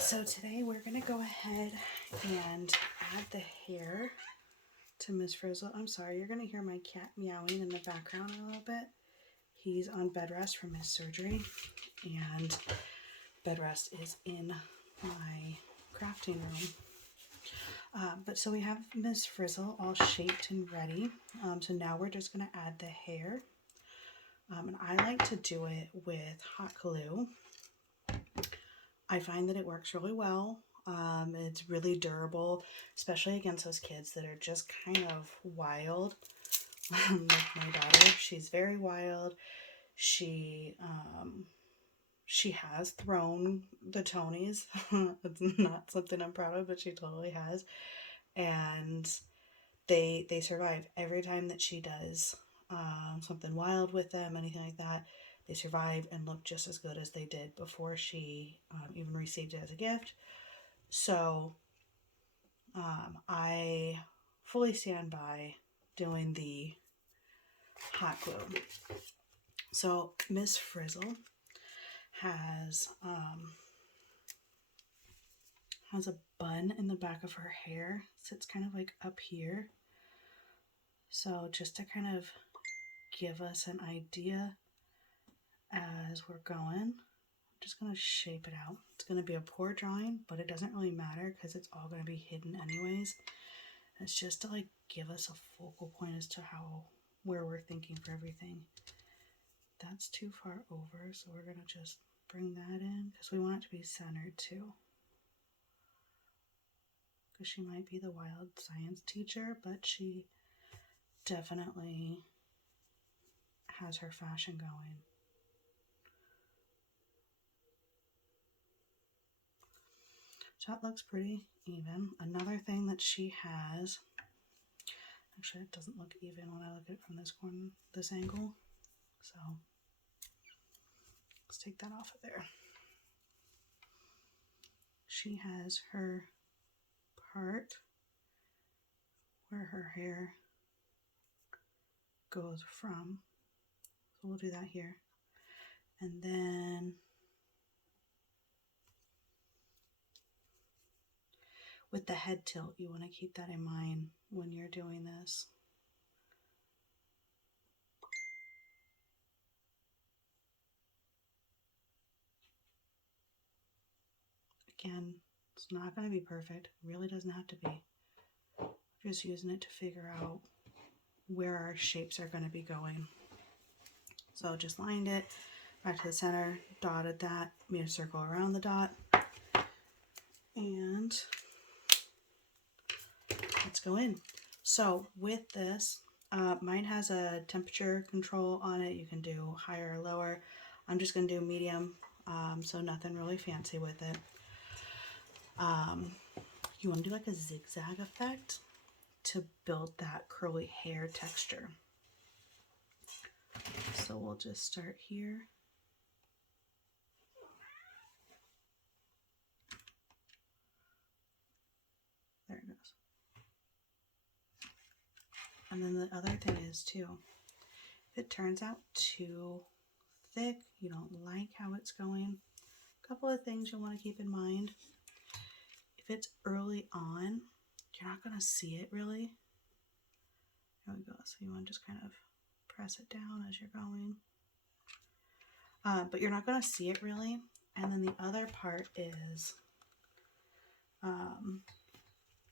So today we're going to go ahead and add the hair to Miss Frizzle. I'm sorry, you're going to hear my cat meowing in the background a little bit. He's on bed rest from his surgery, and bed rest is in my crafting room. But so we have Miss Frizzle all shaped and ready. So now we're just going to add the hair. And I like to do it with hot glue. I find that it works really well. It's really durable, especially against those kids that are just kind of wild. Like my daughter, she's very wild. She has thrown the Tonies. It's not something I'm proud of, but she totally has. And they survive every time that she does something wild with them, anything like that. They survive and look just as good as they did before she even received it as a gift. So I fully stand by doing the hot glue. So Miss Frizzle has a bun in the back of her hair. Sits kind of like up here. So just to kind of give us an idea as we're going, I'm just going to shape it out. It's going to be a poor drawing, but it doesn't really matter because it's all going to be hidden anyways. It's just to like give us a focal point as to where we're thinking for everything. That's too far over, so we're going to just bring that in because we want it to be centered too. Because she might be the wild science teacher, but she definitely has her fashion going. So that looks pretty even. Another thing that she has, actually it doesn't look even when I look at it from this corner, this angle. So let's take that off of there. She has her part where her hair goes from. So we'll do that here. And then with the head tilt, you want to keep that in mind when you're doing this. Again, it's not going to be perfect. It really doesn't have to be. We're just using it to figure out where our shapes are going to be going. So just lined it back to the center, dotted that, made a circle around the dot, and let's go in. So with this, mine has a temperature control on it. You can do higher or lower. I'm just going to do medium, so nothing really fancy with it. You want to do like a zigzag effect to build that curly hair texture. So we'll just start here. There it goes. And then the other thing is too, if it turns out too thick, you don't like how it's going, a couple of things you'll want to keep in mind. If it's early on, you're not going to see it really. There we go. So you want to just kind of press it down as you're going. But you're not going to see it really. And then the other part is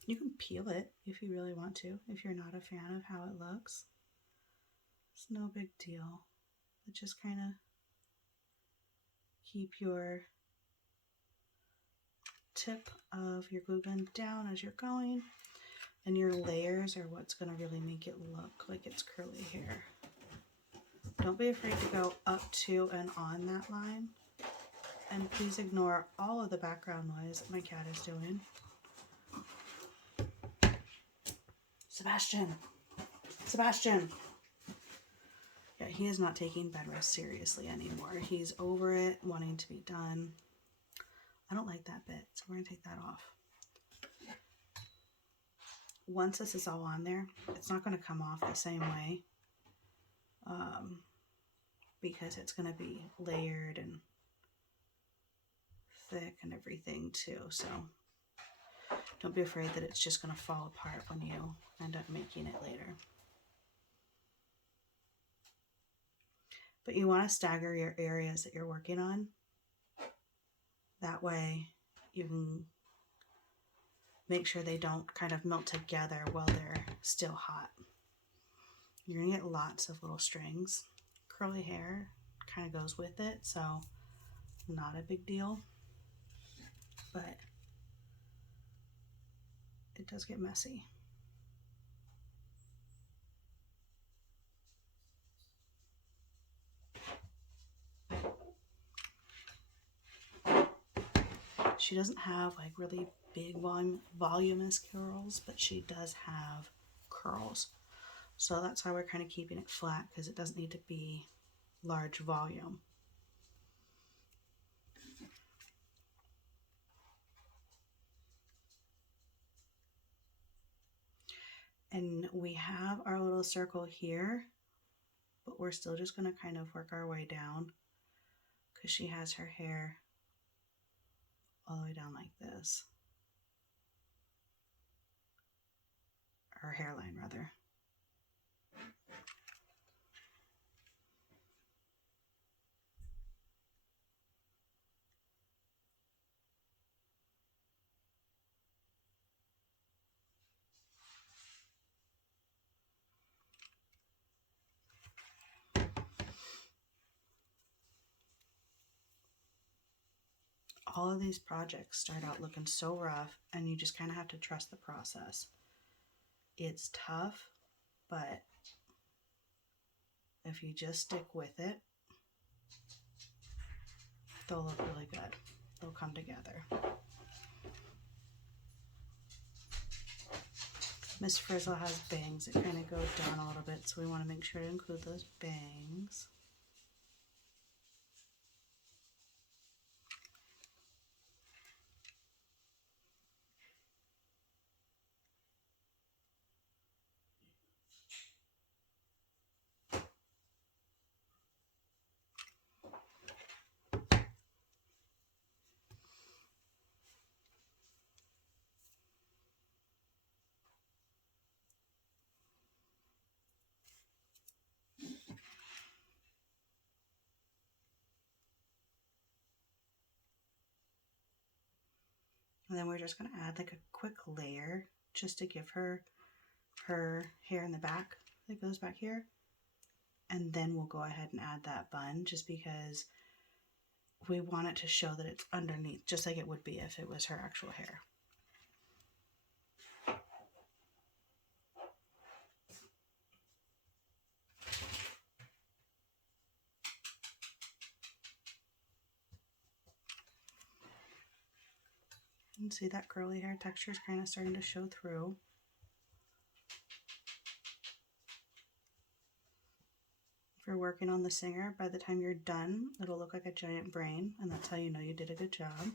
you can peel it if you really want to, if you're not a fan of how it looks. It's no big deal. But just kind of keep your tip of your glue gun down as you're going, and your layers are what's going to really make it look like it's curly hair. Don't be afraid to go up to and on that line, and please ignore all of the background noise that my cat is doing. Sebastian! Yeah, he is not taking bed rest seriously anymore. He's over it, wanting to be done. I don't like that bit, so we're going to take that off. Once this is all on there, it's not going to come off the same way because it's going to be layered and thick and everything too, so don't be afraid that it's just going to fall apart when you end up making it later. But you want to stagger your areas that you're working on. That way you can make sure they don't kind of melt together while they're still hot. You're going to get lots of little strings. Curly hair kind of goes with it, so not a big deal. But it does get messy. She doesn't have like really big voluminous curls, but she does have curls. So that's why we're kind of keeping it flat, because it doesn't need to be large volume. And we have our little circle here, but we're still just going to kind of work our way down, because she has her hair all the way down like this. Her hairline, rather. All of these projects start out looking so rough, and you just kind of have to trust the process. It's tough, but if you just stick with it, they'll look really good. They'll come together. Miss Frizzle has bangs that kind of go down a little bit, so we want to make sure to include those bangs. And then we're just going to add like a quick layer just to give her her hair in the back that goes back here. And then we'll go ahead and add that bun, just because we want it to show that it's underneath, just like it would be if it was her actual hair. And see that curly hair texture is kind of starting to show through. If you're working on the singer, by the time you're done, it'll look like a giant brain, and that's how you know you did a good job.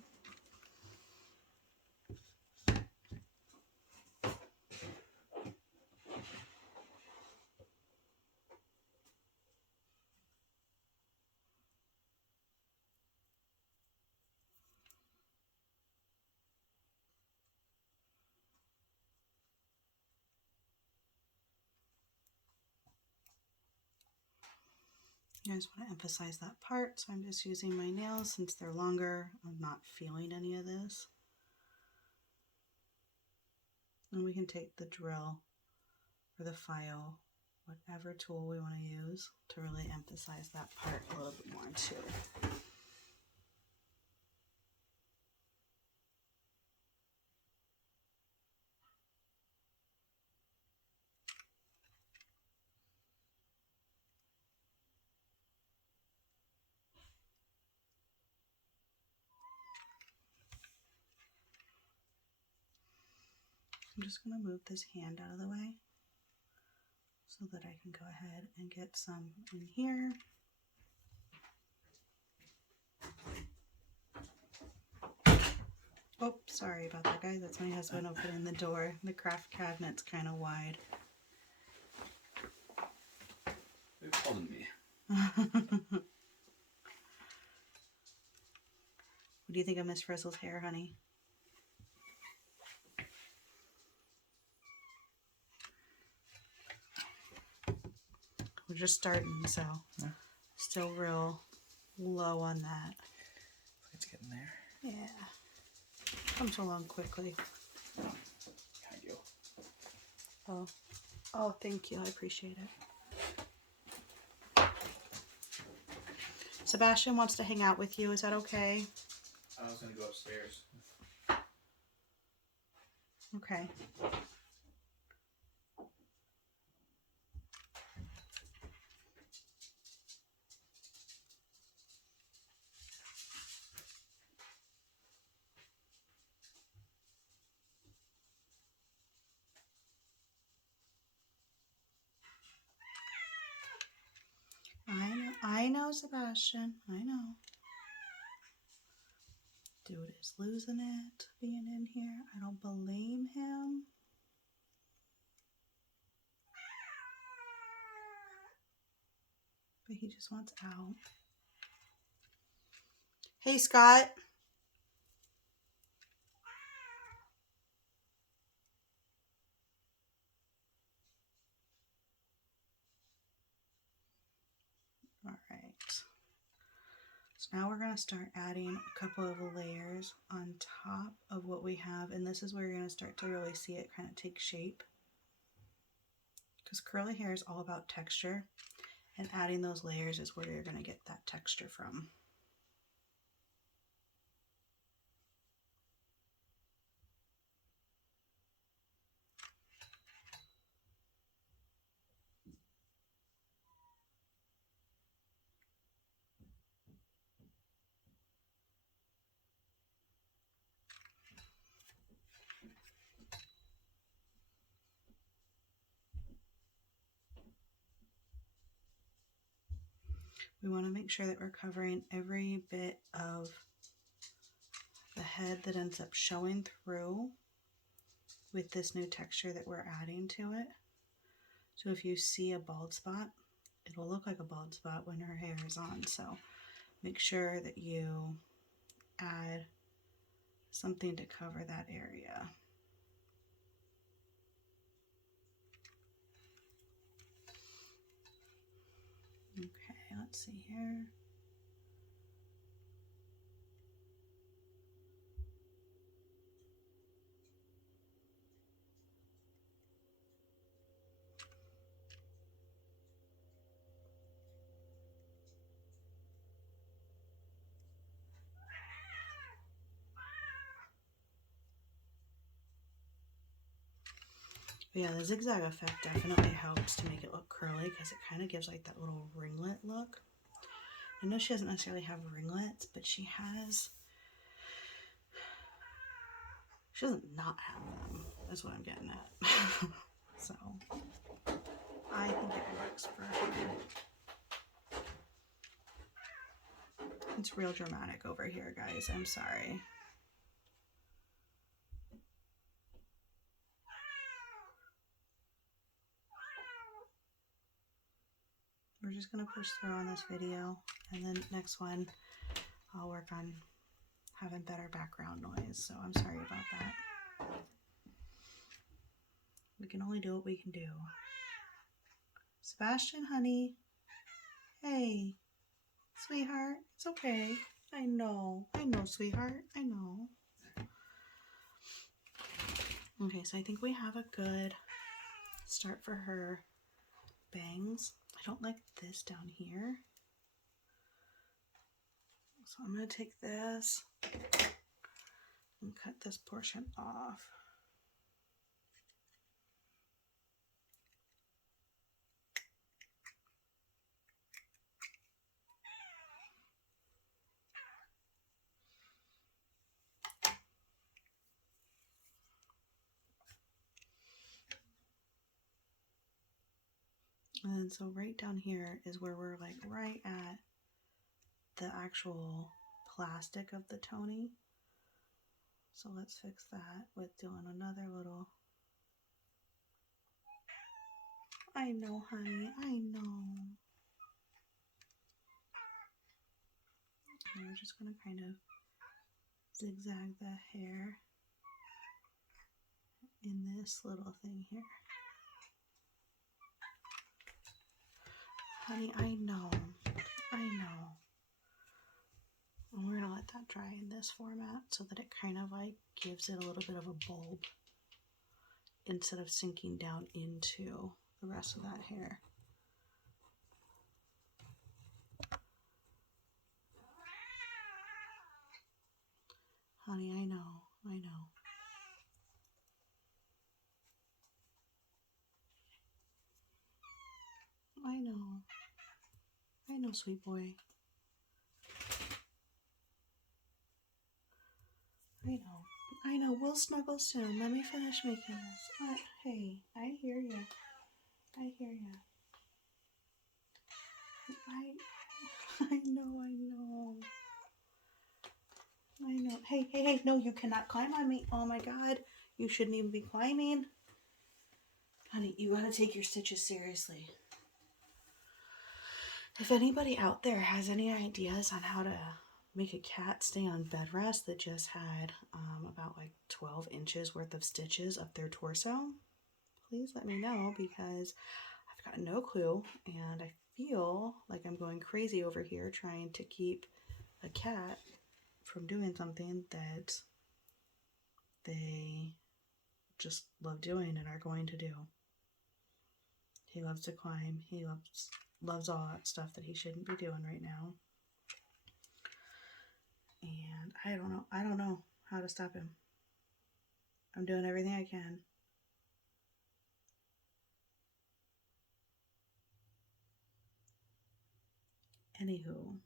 I just want to emphasize that part, so I'm just using my nails since they're longer. I'm not feeling any of this. And we can take the drill or the file, whatever tool we want to use, to really emphasize that part a little bit more too. I'm just going to move this hand out of the way so that I can go ahead and get some in here. Oh, sorry about that, guys. That's my husband opening the door. The craft cabinet's kind of wide. They're calling me. What do you think of Miss Frizzle's hair, honey? We're just starting, so still real low on that. It's getting there. Yeah. Comes along quickly. Behind you. Oh. Oh, thank you. I appreciate it. Sebastian wants to hang out with you. Is that okay? I was going to go upstairs. Okay. I know, Sebastian. I know. Dude is losing it being in here. I don't blame him. But he just wants out. Hey, Scott. All right. So now we're going to start adding a couple of layers on top of what we have. And this is where you're going to start to really see it kind of take shape. Because curly hair is all about texture. And adding those layers is where you're going to get that texture from. We want to make sure that we're covering every bit of the head that ends up showing through with this new texture that we're adding to it. So if you see a bald spot, it will look like a bald spot when her hair is on. So make sure that you add something to cover that area. Okay, let's see here. But yeah, the zigzag effect definitely helps to make it look curly because it kind of gives like that little ringlet look. I know she doesn't necessarily have ringlets, but she doesn't not have them, is what I'm getting at. So, I think it works for her. It's real dramatic over here, guys. I'm sorry. We're just going to push through on this video, and then next one, I'll work on having better background noise, so I'm sorry about that. We can only do what we can do. Sebastian, honey. Hey, sweetheart. It's okay. I know, sweetheart. I know. Okay, so I think we have a good start for her bangs. I don't like this down here. So I'm going to take this and cut this portion off. And then so right down here is where we're like right at the actual plastic of the Tonie. So let's fix that with doing another little. I know, honey, I know. And we're just going to kind of zigzag the hair in this little thing here. Honey, I know. And we're gonna let that dry in this format so that it kind of like gives it a little bit of a bulb instead of sinking down into the rest of that hair. Honey, I know. I know, sweet boy. I know. We'll snuggle soon. Let me finish making this. Hey, I hear you. I know. Hey, no, you cannot climb on me. Oh my God, you shouldn't even be climbing. Honey, you gotta take your stitches seriously. If anybody out there has any ideas on how to make a cat stay on bed rest that just had about like 12 inches worth of stitches up their torso, please let me know, because I've got no clue and I feel like I'm going crazy over here trying to keep a cat from doing something that they just love doing and are going to do. He loves to climb. He loves all that stuff that he shouldn't be doing right now. And I don't know how to stop him. I'm doing everything I can. Anywho,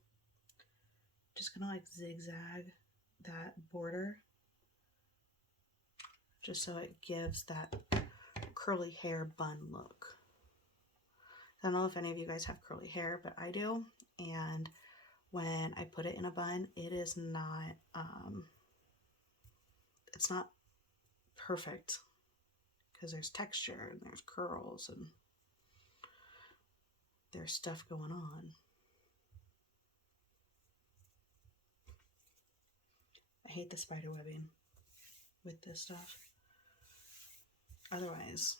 just gonna like zigzag that border just so it gives that curly hair bun look. I don't know if any of you guys have curly hair, but I do. And when I put it in a bun, it is not, it's not perfect because there's texture and there's curls and there's stuff going on. I hate the spider webbing with this stuff. Otherwise,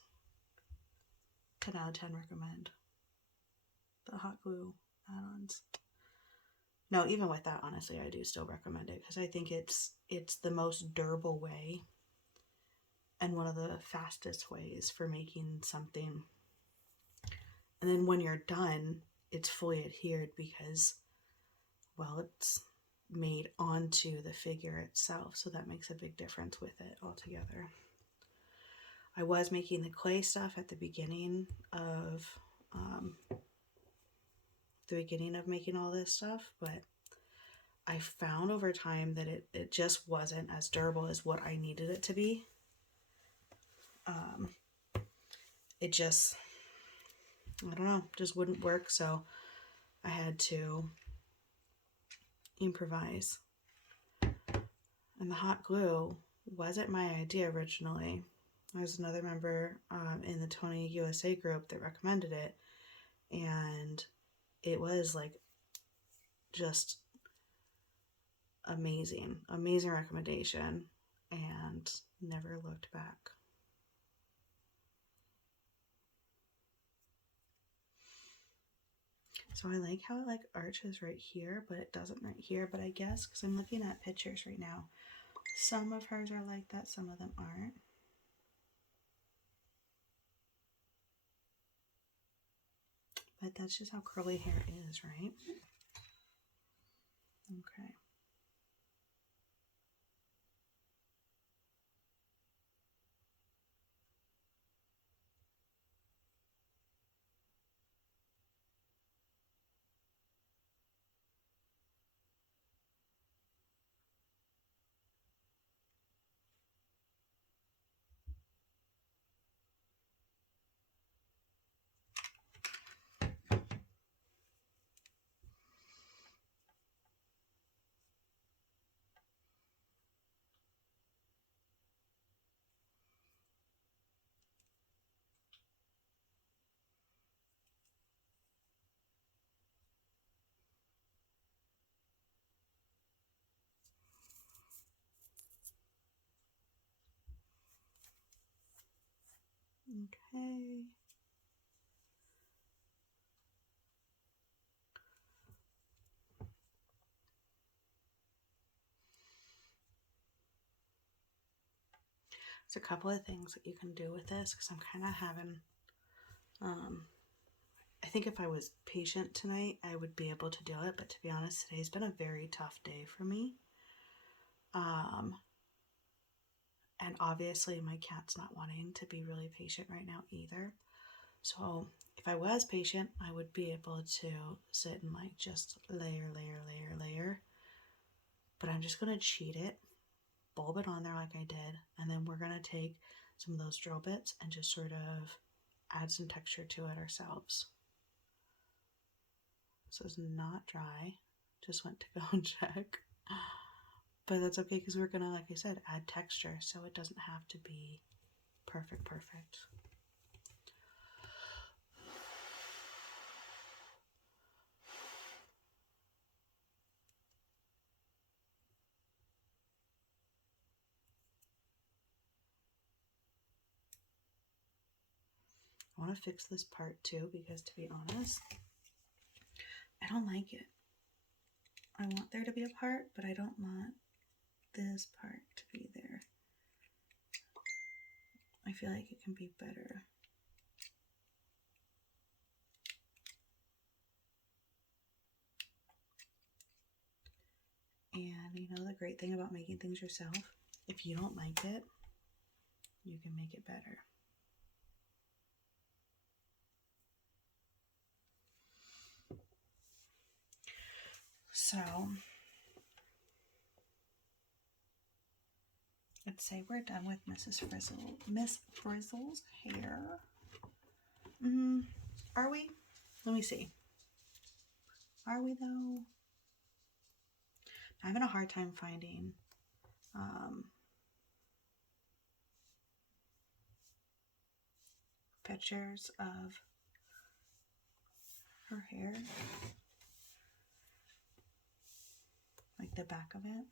10 out of 10 recommend the hot glue add-ons. No, even with that, honestly, I do still recommend it because I think it's the most durable way and one of the fastest ways for making something. And then when you're done, it's fully adhered because, well, it's made onto the figure itself, so that makes a big difference with it altogether. I was making the clay stuff at the beginning of making all this stuff, but I found over time that it just wasn't as durable as what I needed it to be. It just, I don't know, just wouldn't work, so I had to improvise. And the hot glue wasn't my idea originally. There was another member in the Tonie USA group that recommended it, and it was like just amazing recommendation, and never looked back. So I like how it like arches right here, but it doesn't right here. But I guess because I'm looking at pictures right now, some of hers are like that, some of them aren't. But that's just how curly hair is, right? Okay. Okay. There's a couple of things that you can do with this because I'm kind of having, I think if I was patient tonight, I would be able to do it. But to be honest, today's been a very tough day for me. And obviously my cat's not wanting to be really patient right now either. So if I was patient, I would be able to sit and like just layer. But I'm just going to cheat it, bulb it on there like I did, and then we're going to take some of those drill bits and just sort of add some texture to it ourselves. So it's not dry, just went to go and check. But that's okay because we're going to, like I said, add texture so it doesn't have to be perfect. I want to fix this part too because, to be honest, I don't like it. I want there to be a part, but I don't want this part to be there. I feel like it can be better. And you know the great thing about making things yourself? If you don't like it, you can make it better. So, let's say we're done with Miss Frizzle's hair. Are we? Let me see. Are we though? I'm having a hard time finding pictures of her hair, like the back of it.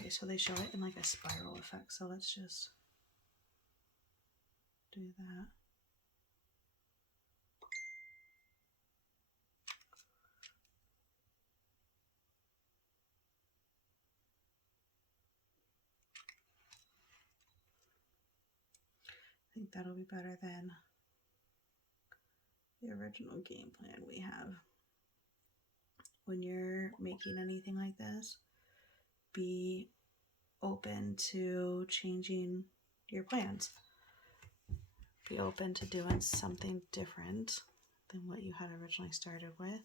Okay, so they show it in like a spiral effect, so let's just do that. I think that'll be better than the original game plan we have. When you're making anything like this, be open to changing your plans. Be open to doing something different than what you had originally started with.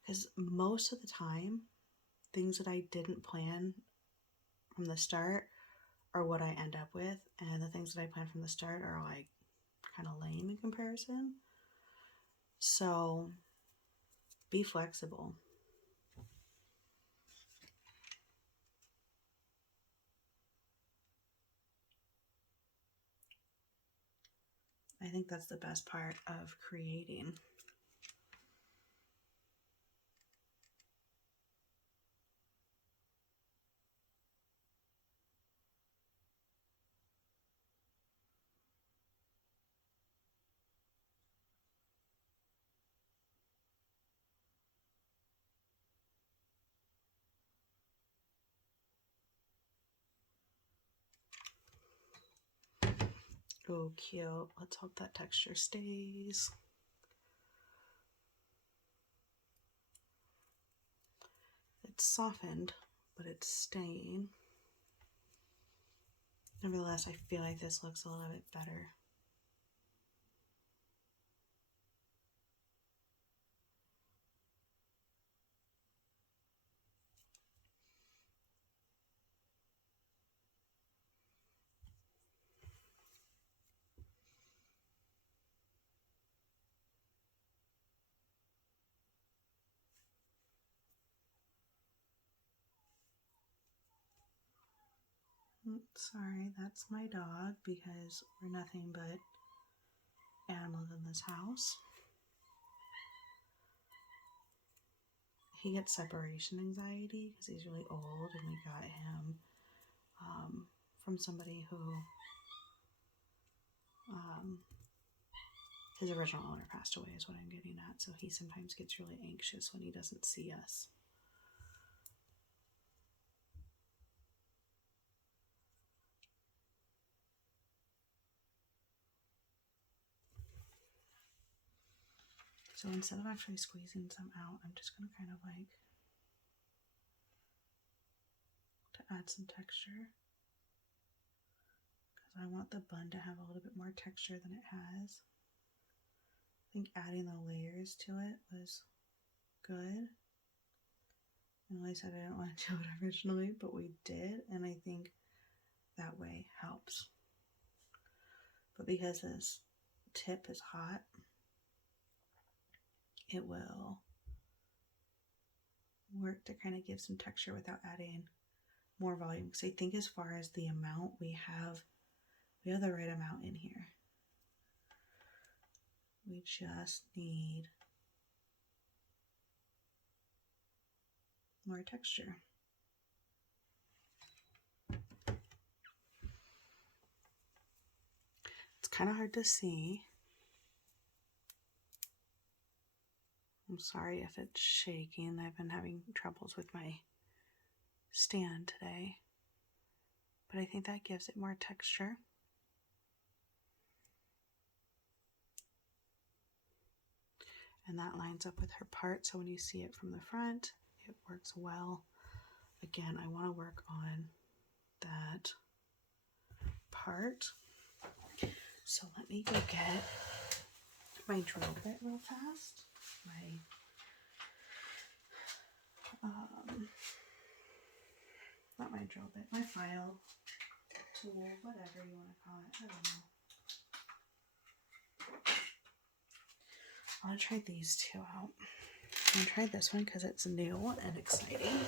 Because most of the time, things that I didn't plan from the start are what I end up with, and the things that I plan from the start are like kind of lame in comparison. So be flexible. I think that's the best part of creating. Oh, cute. Let's hope that texture stays. It's softened, but it's staying. Nevertheless, I feel like this looks a little bit better. Sorry, that's my dog because we're nothing but animals in this house. He gets separation anxiety because he's really old, and we got him from somebody who his original owner passed away is what I'm getting at. So he sometimes gets really anxious when he doesn't see us. So instead of actually squeezing some out, I'm just going to kind of like to add some texture because I want the bun to have a little bit more texture than it has. I think adding the layers to it was good. And like I said, I didn't want to do it originally, but we did, and I think that way helps. But because this tip is hot, it will work to kind of give some texture without adding more volume. Because I think as far as the amount we have the right amount in here. We just need more texture. It's kind of hard to see. I'm sorry if it's shaking. I've been having troubles with my stand today. But I think that gives it more texture. And that lines up with her part, so when you see it from the front, it works well. Again, I want to work on that part. So let me go get my drill bit real fast. Not my drill bit, my file tool, whatever you want to call it. I don't know. I want to try these two out. I'm going to try this one because it's new and exciting.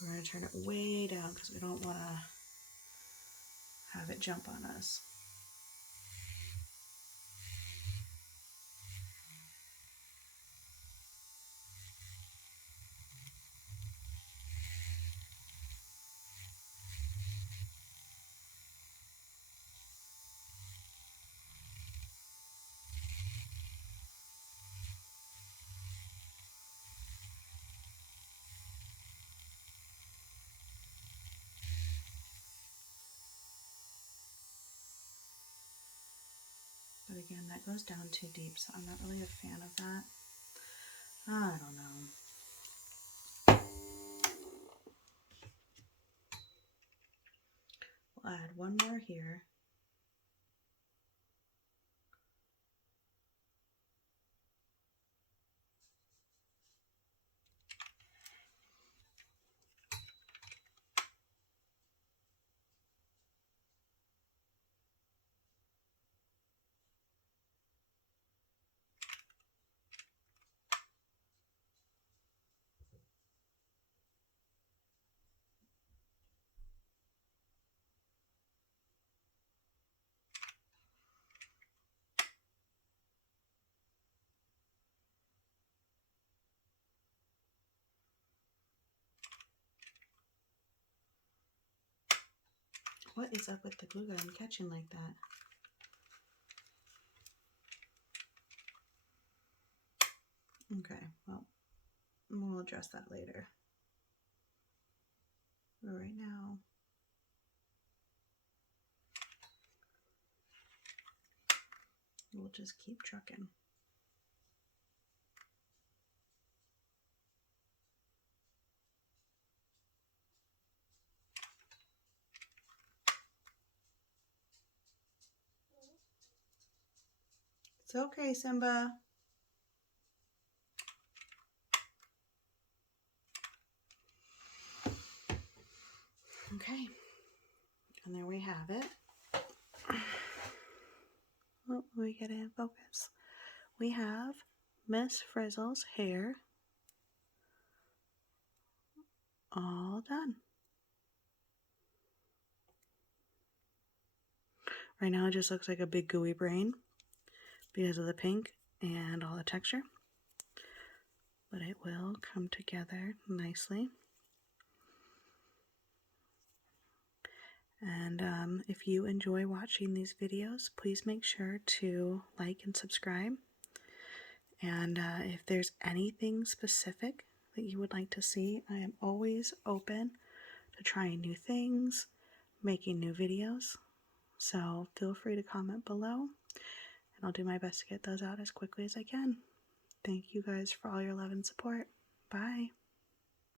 We're going to turn it way down because we don't want to have it jump on us. But again, that goes down too deep, so I'm not really a fan of that. I don't know. We'll add one more here. What is up with the glue gun catching like that? Okay, well, we'll address that later. But right now, we'll just keep trucking. It's okay, Simba. Okay, and there we have it. let me get it in focus. We have Miss Frizzle's hair all done. Right now it just looks like a big gooey brain because of the pink and all the texture. But it will come together nicely. And if you enjoy watching these videos, please make sure to like and subscribe. And if there's anything specific that you would like to see, I am always open to trying new things, making new videos. So feel free to comment below, and I'll do my best to get those out as quickly as I can. Thank you guys for all your love and support. Bye.